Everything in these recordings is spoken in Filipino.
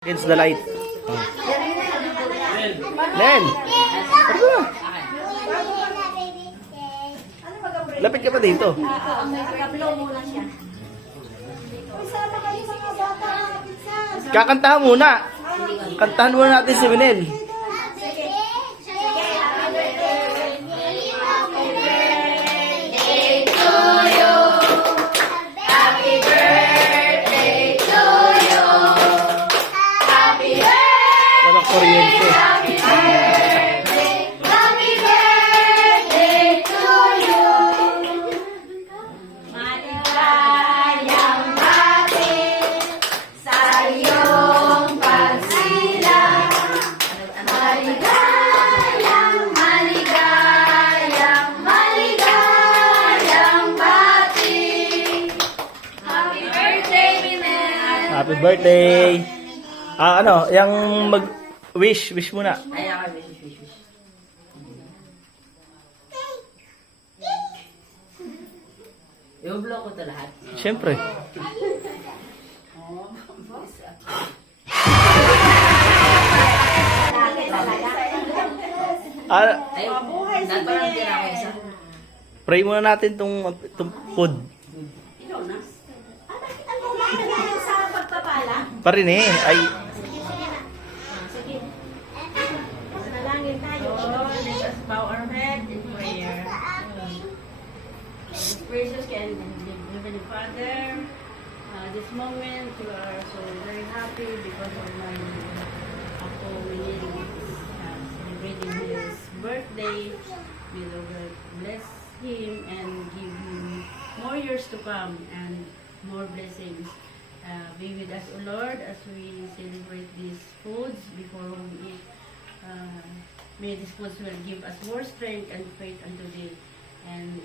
Against the light. Len! Ano ba? Lapit ka pa dito. Kakantahan muna. Kantahan muna natin si Winel. Walang kuryente. Happy birthday! Ano, yung wish muna. Ay, ako, wish. I-block ko ito lahat. Siyempre. Ay, nagparang din ako isa. Pray muna natin tong food. Ikaw na. Sa pagpapala? Pa rin eh. Ay, Sige. Manalangin tayo. Let us bow our head in prayer. Gracious and Heavenly Father, this moment we are so very happy because of my Apo Winil celebrating his birthday. May the Lord bless him and give him more years to come and more blessings. Be with us, O Lord, as we celebrate these foods before we eat. May these foods will give us more strength and faith unto thee. And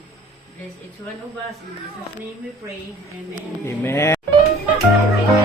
bless each one of us. In Jesus' name we pray. Amen. amen.